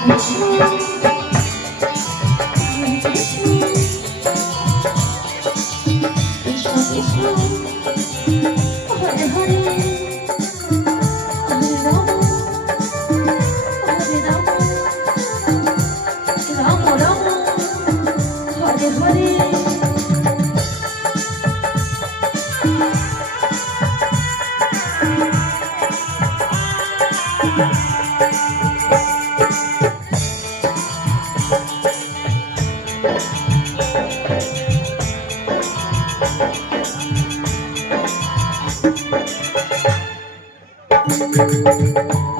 হরে কৃষ্ণ フフフ。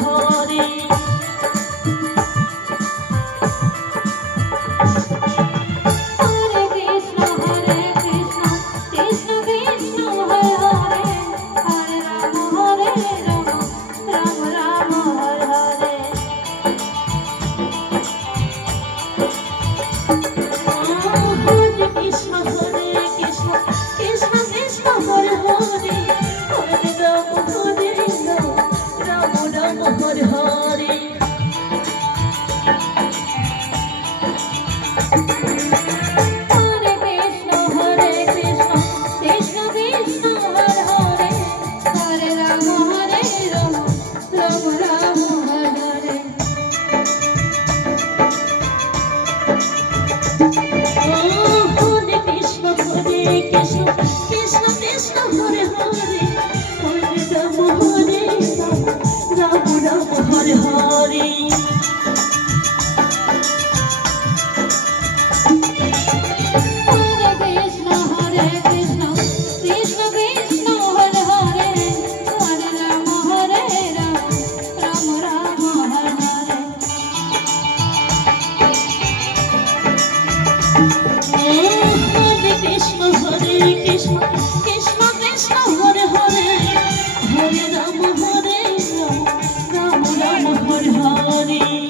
ধরে Krishna, Hare Krishna. Hare Hare Hare Ram Ram Hare Hare.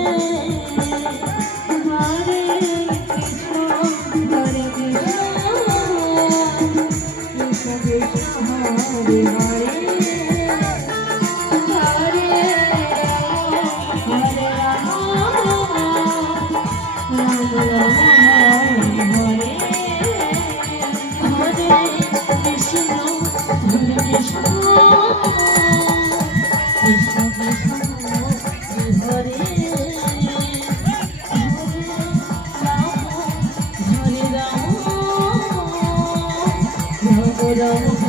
हरे